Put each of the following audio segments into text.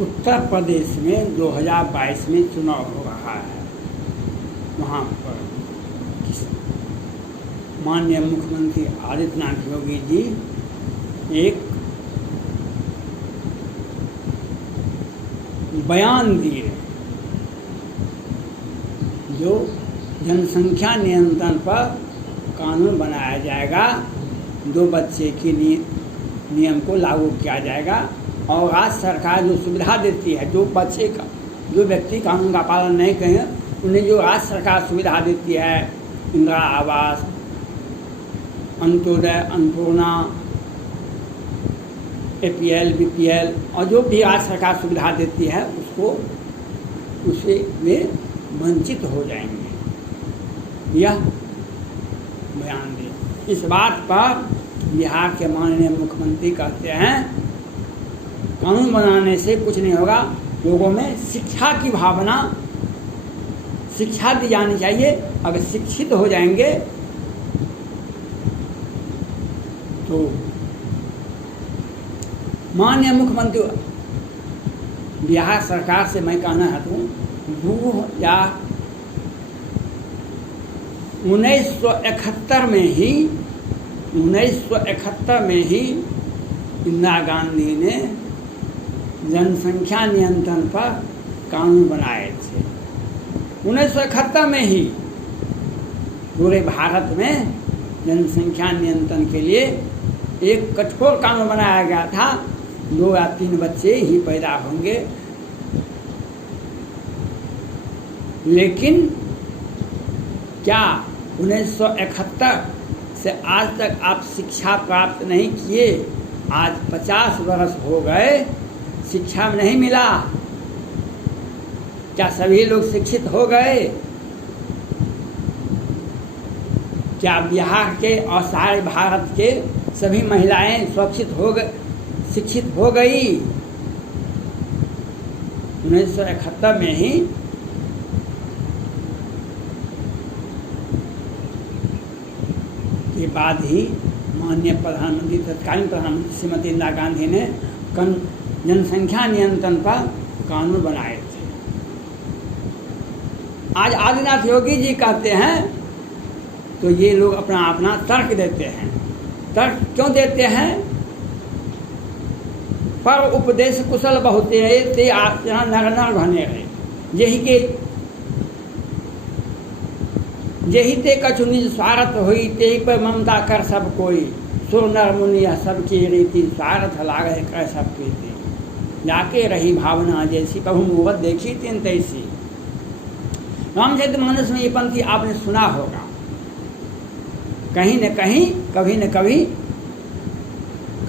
उत्तर प्रदेश में 2022 में चुनाव हो रहा है। वहाँ पर माननीय मुख्यमंत्री आदित्यनाथ योगी जी एक बयान दिए जो जनसंख्या नियंत्रण पर कानून बनाया जाएगा, 2 बच्चे के नियम को लागू किया जाएगा और राज्य सरकार जो सुविधा देती है, जो बच्चे का जो व्यक्ति कानून का पालन नहीं करें उन्हें जो राज्य सरकार सुविधा देती है, इंदिरा आवास, अंत्योदय, अन्नपूर्णा, APL, BPL और जो भी राज्य सरकार सुविधा देती है उसे वे वंचित हो जाएंगे। यह बयान दिए। इस बात पर बिहार के माननीय मुख्यमंत्री कहते हैं कानून बनाने से कुछ नहीं होगा, लोगों में शिक्षा की भावना, शिक्षा दी जानी चाहिए। अगर शिक्षित हो जाएंगे तो माननीय मुख्यमंत्री बिहार सरकार से मैं कहना चाहता हूँ 1971 में ही इंदिरा गांधी ने जनसंख्या नियंत्रण पर कानून बनाए थे। 1971 में ही पूरे भारत में जनसंख्या नियंत्रण के लिए एक कठोर कानून बनाया गया था, 2 या 3 बच्चे ही पैदा होंगे। लेकिन क्या 1971 से आज तक आप शिक्षा प्राप्त नहीं किए? आज 50 वर्ष हो गए, शिक्षा में नहीं मिला। क्या सभी लोग शिक्षित हो गए? क्या बिहार के और सारे भारत के सभी महिलाएं शिक्षित हो गई? 1971 में ही के बाद ही माननीय प्रधानमंत्री, तत्कालीन प्रधानमंत्री श्रीमती इंदिरा गांधी ने जनसंख्या नियंत्रण पर कानून बनाए थे। आज आदित्यनाथ योगी जी कहते हैं तो ये लोग अपना तर्क देते हैं। तर्क क्यों देते हैं? पर उपदेश कुशल बहुते ते आचरण नर नर भने रहे, यही ते कछु निज स्वार्थ हुई, ते पर ममता कर सब कोई, सो नर मुनि सबकी रीति, स्वार्थ लागे कर सब प्रीति, जाके रही भावना जैसी, प्रभु मुहत देखी तीन तैसी। रामचरितमानस में ये पंक्ति आपने सुना होगा, कहीं न कहीं, कभी न कभी,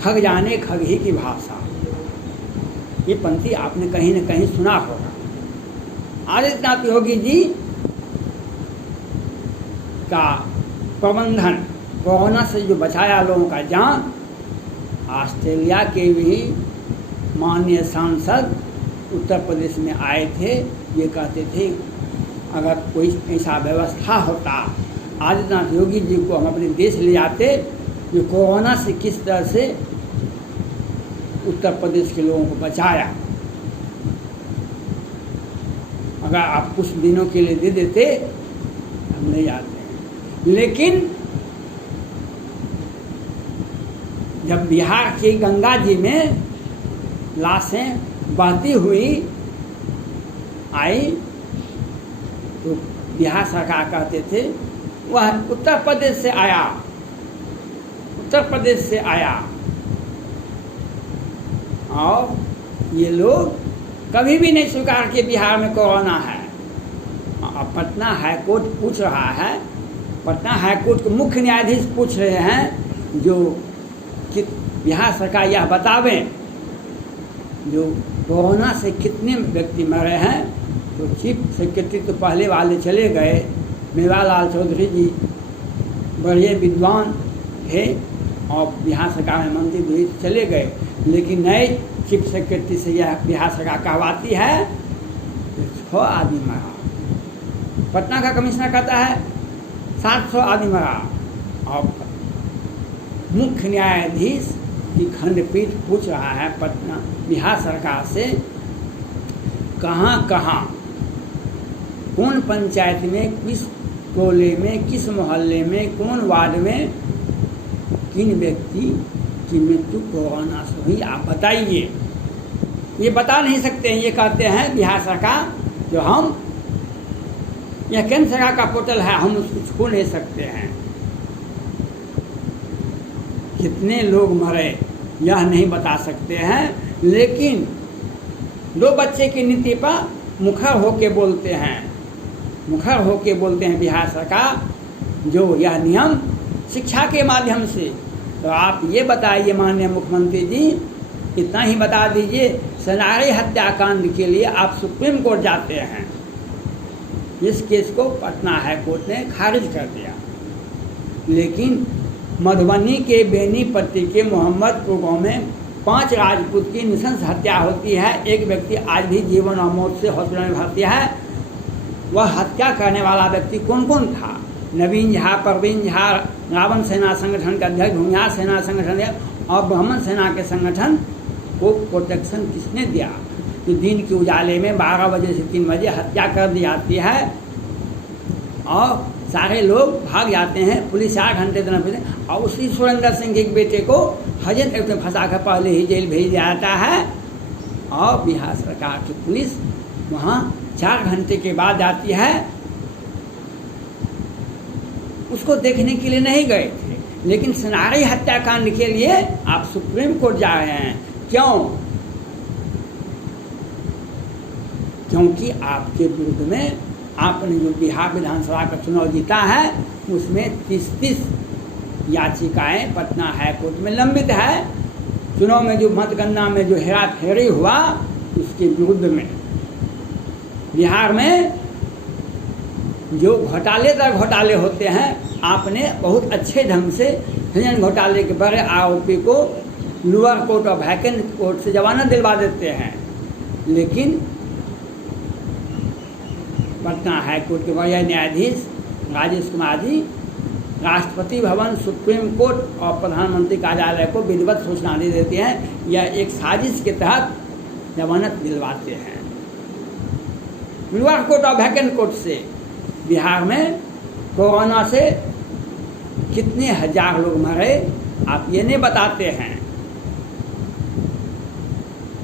खग जाने खग ही की भाषा। ये पंक्ति आपने कहीं न कहीं सुना होगा। आदित्यनाथ योगी जी का प्रबंधन, कोरोना से जो बचाया लोगों का जान, ऑस्ट्रेलिया के भी माननीय सांसद उत्तर प्रदेश में आए थे। ये कहते थे अगर कोई ऐसा व्यवस्था होता, आदित्यनाथ योगी जी को हम अपने देश ले आते, जो कोरोना से किस तरह से उत्तर प्रदेश के लोगों को बचाया, अगर आप कुछ दिनों के लिए दे देते हम नहीं आते। लेकिन जब बिहार के गंगा जी में लाशें बहती हुई आई तो बिहार सरकार कहते थे वह उत्तर प्रदेश से आया, उत्तर प्रदेश से आया। और ये लोग कभी भी नहीं स्वीकार किए बिहार में कोरोना है। अब पटना हाईकोर्ट पूछ रहा है, पटना हाईकोर्ट के मुख्य न्यायाधीश पूछ रहे हैं जो कि बिहार सरकार यह बतावें जो कोरोना से कितने व्यक्ति मरे हैं। तो चीफ सेक्रेटरी तो पहले वाले चले गए, मेवालाल चौधरी जी बड़े विद्वान थे और बिहार सरकार में मंत्री भी चले गए, लेकिन नए चीफ सेक्रेटरी से यह बिहार सरकार कहवाती है 6 आदमी मरा। पटना का कमिश्नर कहता है 700 आदमी मरा और मुख्य न्यायाधीश कि खंडपीठ पूछ रहा है पटना बिहार सरकार से, कहाँ कहाँ कौन पंचायत में, किस टोले में, किस मोहल्ले में, कौन वार्ड में किन व्यक्ति की मृत्यु कोरोना से हुई, आप बताइए। ये बता नहीं सकते हैं। ये कहते हैं बिहार सरकार जो हम, यह केंद्र सरकार का पोर्टल है, हम उसको छू नहीं सकते हैं। कितने लोग मरे यह नहीं बता सकते हैं, लेकिन 2 बच्चे की नीति पर मुखर होके बोलते हैं, मुखर होके बोलते हैं बिहार सरकार, जो यह नियम शिक्षा के माध्यम से। तो आप ये बताइए माननीय मुख्यमंत्री जी, इतना ही बता दीजिए, सनारी हत्याकांड के लिए आप सुप्रीम कोर्ट जाते हैं। इस केस को पटना हाई कोर्ट ने खारिज कर दिया, लेकिन मधुबनी के बेनीपट्टी के मोहम्मदपुर गाँव में 5 राजपूत की नृशंस हत्या होती है। एक व्यक्ति आज भी जीवन और मौत से हॉस्पिटल में भर्ती है। वह हत्या करने वाला व्यक्ति कौन कौन था? नवीन झा, परवीन झा, रावण सेना संगठन के अध्यक्ष, भूमिहार सेना संगठन और ब्राह्मण सेना के संगठन को प्रोटेक्शन किसने दिया? कि दिन के उजाले में 12 बजे से 3 बजे हत्या कर दी जाती है और सारे लोग भाग जाते हैं। पुलिस 4 घंटे देना फिर, और उसी सुरेंद्र सिंह के बेटे को हजन एक्ट में फंसा कर पहले ही जेल भेज दिया जाता है। और बिहार सरकार की पुलिस वहाँ 4 घंटे के बाद आती है। उसको देखने के लिए नहीं गए थे, लेकिन सनारी हत्याकांड के लिए आप सुप्रीम कोर्ट जा रहे हैं। क्यों? क्योंकि आपके विरुद्ध में आपने जो बिहार विधानसभा का चुनाव जीता है, उसमें 30 याचिकाएं पटना हाई कोर्ट में लंबित है। चुनाव में जो मतगणना में जो हेरा फेरी हुआ, उसके विरुद्ध में बिहार में जो घोटाले दर घोटाले होते हैं, आपने बहुत अच्छे ढंग से सृजन घोटाले के बड़े आरोपी को लोअर कोर्ट और वैकेंट कोर्ट से जमानत दिलवा देते हैं। लेकिन पटना हाई कोर्ट के वरीय न्यायाधीश राजेश कुमार जी राष्ट्रपति भवन, सुप्रीम कोर्ट और प्रधानमंत्री कार्यालय को विधिवत सूचना दे देते हैं। यह एक साजिश के तहत जमानत दिलवाते हैं। लोअर कोर्ट और वैकेंट कोर्ट से बिहार में कोरोना से कितने हजार लोग मरे, आप ये नहीं बताते हैं।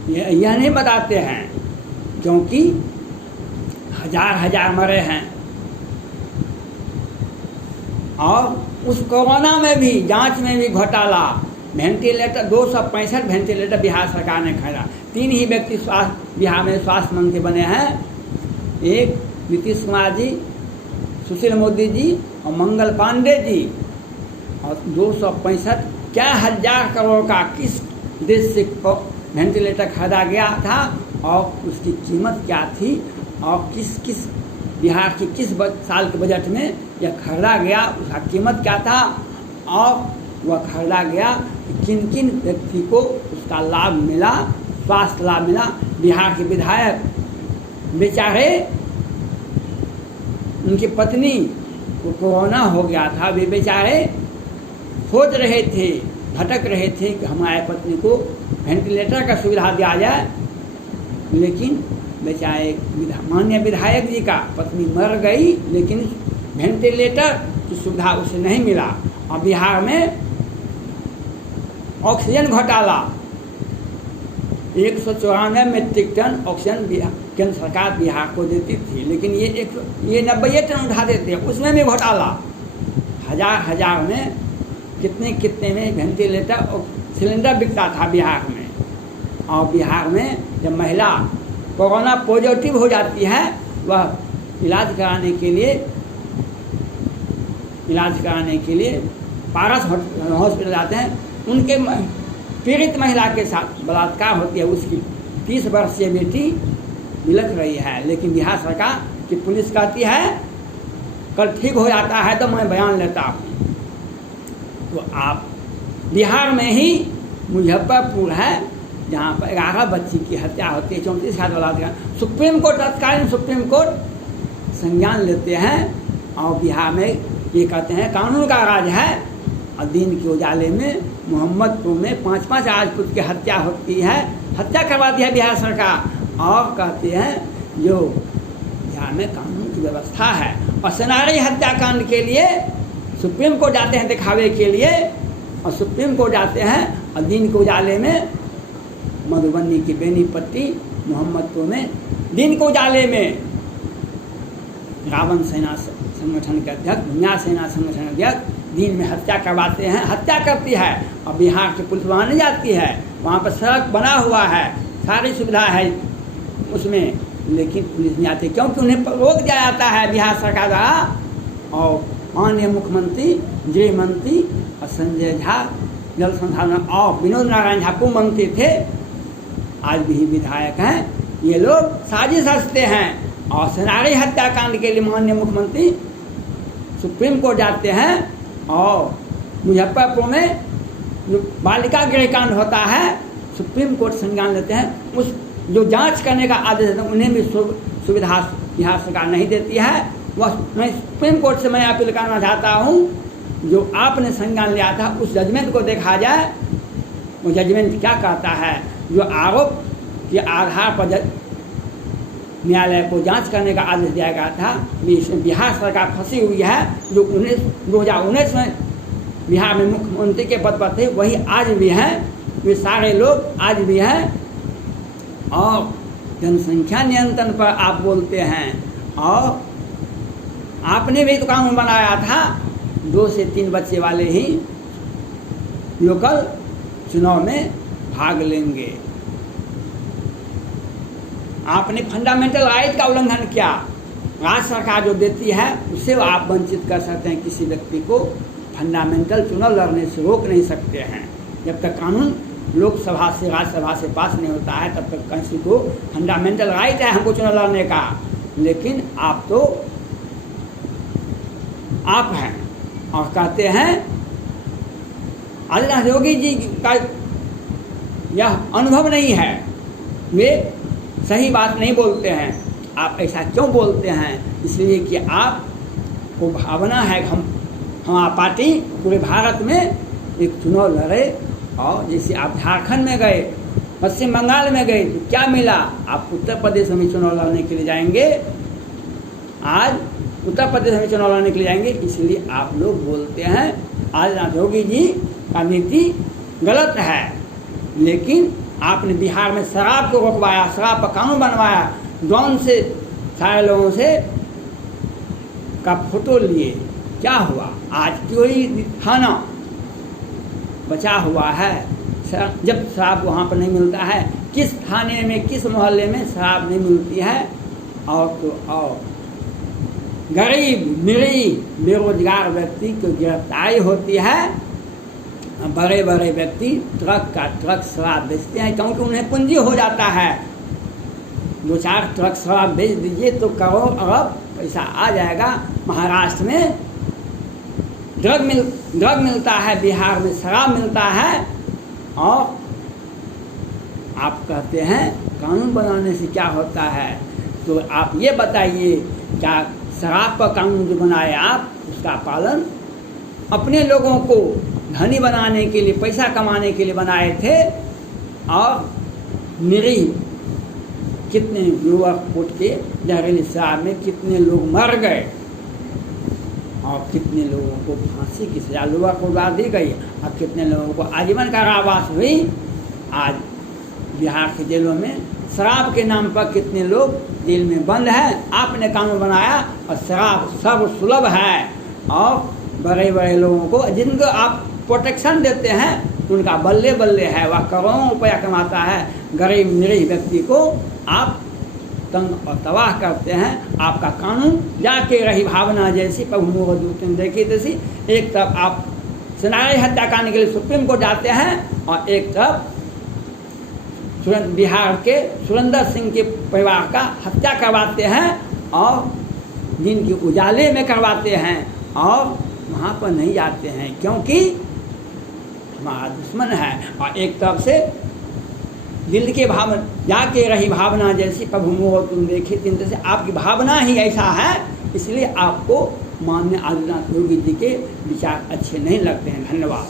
यह नहीं बताते हैं, क्योंकि हजार मरे हैं। और उस कोरोना में भी, जांच में भी घोटाला। वेंटिलेटर 265 वेंटिलेटर बिहार सरकार ने खरीदा। 3 ही व्यक्ति बिहार में स्वास्थ्य मंत्री बने हैं, एक नीतीश कुमार जी, सुशील मोदी जी और मंगल पांडे जी। और 265 क्या हजार करोड़ का किस देश से वेंटिलेटर खरीदा गया था और उसकी कीमत क्या थी, और किस बिहार की किस साल के बजट में यह खरीदा गया, उसका कीमत क्या था, और वह खरीदा गया किन किन व्यक्ति को उसका लाभ मिला, स्वास्थ्य लाभ मिला। बिहार के विधायक बेचारे, उनकी पत्नी को कोरोना हो गया था, वे बेचारे सोच रहे थे, भटक रहे थे कि हमारे पत्नी को वेंटिलेटर का सुविधा दिया जाए, लेकिन बेचारे माननीय विधायक जी का पत्नी मर गई, लेकिन वेंटिलेटर की सुविधा उसे नहीं मिला। और बिहार में ऑक्सीजन घोटाला, 194 मीट्रिक टन ऑक्सीजन केंद्र सरकार बिहार को देती थी, लेकिन ये 90 टन उठा देते हैं, उसमें भी घोटाला। हजार में कितने में वेंटिलेटर और सिलेंडर बिकता था बिहार में। और बिहार में जब महिला कोरोना पॉजिटिव हो जाती है, वह इलाज कराने के लिए पारस हॉस्पिटल आते हैं। उनके पीड़ित महिला के साथ बलात्कार होती है, उसकी 30 वर्षीय बेटी बिलख रही है, लेकिन बिहार सरकार की पुलिस कहती है कल ठीक हो जाता है तो मैं बयान लेता हूँ। तो आप बिहार में ही मुजफ्फरपुर है, जहाँ पर 11 बच्ची की हत्या होती है, 34 साल वाला। सुप्रीम कोर्ट, तत्कालीन सुप्रीम कोर्ट संज्ञान लेते हैं और बिहार में ये कहते हैं कानून का राज है, और दिन के उजाले में मोहम्मदपुर में 5-5 राजपूत की हत्या होती है, हत्या करवाती है बिहार सरकार। और कहते हैं जो बिहार में कानून की व्यवस्था है, और सेनारी हत्याकांड के लिए सुप्रीम कोर्ट जाते हैं दिखावे के लिए, और सुप्रीम कोर्ट जाते हैं और दिन के उजाले में मधुबनी की बेनीपट्टी मोहम्मदपुर में दिन के उजाले में रावण सेना संगठन के अध्यक्ष, भुइयाँ सेना संगठन अध्यक्ष दिन में हत्या करवाते हैं, हत्या करती है। और बिहार की पुलिस वहाँ नहीं जाती है, वहाँ पर सड़क बना हुआ है, सारी सुविधा है उसमें, लेकिन पुलिस नहीं आती क्योंकि उन्हें रोक दिया जाता है बिहार सरकार द्वारा। और माननीय मुख्यमंत्री, गृह मंत्री और संजय झा जल संसाधन और विनोद नारायण झा पूर्व मंत्री थे, आज भी विधायक हैं, ये लोग साजिश रचते हैं। और सेनारी हत्याकांड के लिए माननीय मुख्यमंत्री सुप्रीम कोर्ट जाते हैं, और मुजफ्फरपुर में जो बालिका गृह कांड होता है सुप्रीम कोर्ट संज्ञान लेते हैं, उस जो जांच करने का आदेश देते हैं उन्हें भी सुविधा बिहार सरकार नहीं देती है। वह मैं सुप्रीम कोर्ट से मैं अपील करना चाहता हूँ, जो आपने संज्ञान लिया था उस जजमेंट को देखा जाए, वो जजमेंट क्या कहता है। जो आरोप के आधार पर न्यायालय को जांच करने का आदेश दिया गया था, इसमें बिहार सरकार फंसी हुई है। जो 2019 में बिहार में मुख्यमंत्री के पद पर थे वही आज भी हैं, वे सारे लोग आज भी हैं। और जनसंख्या नियंत्रण पर आप बोलते हैं, और आपने भी तो कानून बनाया था 2 से 3 बच्चे वाले ही लोकल चुनाव में भाग लेंगे। आपने फंडामेंटल राइट का उल्लंघन किया। राज्य सरकार जो देती है उससे आप वंचित कर सकते हैं, किसी व्यक्ति को फंडामेंटल चुनाव लड़ने से रोक नहीं सकते हैं। जब तक कानून लोकसभा से राज्यसभा से पास नहीं होता है तब तक किसी को फंडामेंटल राइट है हमको चुनाव लड़ने का। लेकिन आप तो आप हैं और कहते हैं आदित्यनाथ योगी जी का यह अनुभव नहीं है, वे सही बात नहीं बोलते हैं। आप ऐसा क्यों बोलते हैं? इसलिए कि आपको भावना है हमारा पार्टी पूरे भारत में एक चुनाव लड़े। और जैसे आप झारखंड में गए, पश्चिम बंगाल में गए तो क्या मिला? आप उत्तर प्रदेश में चुनाव लड़ने के लिए जाएंगे, आज उत्तर प्रदेश में चुनाव लड़ने के लिए जाएंगे। इसलिए आप लोग बोलते हैं आदित्यनाथ योगी जी का नीति गलत है। लेकिन आपने बिहार में शराब को रोकवाया, शराब पर कानून बनवाया, ड्रोन से सारे लोगों से का फोटो लिए, क्या हुआ? आज कोई थाना बचा हुआ है। जब शराब वहाँ पर नहीं मिलता है, किस थाने में किस मोहल्ले में शराब नहीं मिलती है? और तो और गरीब निरीह बेरोजगार व्यक्ति को गिरफ्तारी होती है। बड़े बड़े व्यक्ति ट्रक का ट्रक शराब बेचते हैं क्योंकि उन्हें पूंजी हो जाता है। 2-4 ट्रक शराब बेच दीजिए तो करोड़ अरब पैसा आ जाएगा। महाराष्ट्र में ड्रग मिलता है, बिहार में शराब मिलता है। और आप कहते हैं कानून बनाने से क्या होता है? तो आप ये बताइए, क्या शराब पर कानून जो बनाए आप उसका पालन अपने लोगों को धनी बनाने के लिए, पैसा कमाने के लिए बनाए थे? और निरीह कितने युवक उठ के जहरीली शराब में कितने लोग मर गए और कितने लोगों को फांसी की सजा लोगों को उड़ा दी गई और कितने लोगों को आजीवन कारावास हुई। आज बिहार के जेलों में शराब के नाम पर कितने लोग जेल में बंद है। आपने कानून बनाया और शराब सर्वसुलभ है। और बड़े बड़े लोगों को जिनको आप प्रोटेक्शन देते हैं उनका बल्ले बल्ले है, वह करोड़ों रुपया कमाता है। गरीब निरीह व्यक्ति को आप तंग और तबाह करते हैं। आपका कानून जाके रही भावना जैसी प्रभु मोहन देखी तैसी, एक तरफ आप सेनारी हत्याकांड के लिए सुप्रीम कोर्ट जाते हैं और एक तरफ बिहार के सुरेंद्र सिंह के परिवार का हत्या करवाते हैं और दिन के उजाले में करवाते हैं। और वहाँ पर नहीं जाते हैं क्योंकि हमारा दुश्मन है। और एक तरफ से दिल के भावना जाके रही भावना जैसी प्रभु मोह तुम देखी तीन तरह से आपकी भावना ही ऐसा है, इसलिए आपको माननीय आदित्यनाथ योगी जी के विचार अच्छे नहीं लगते हैं। धन्यवाद।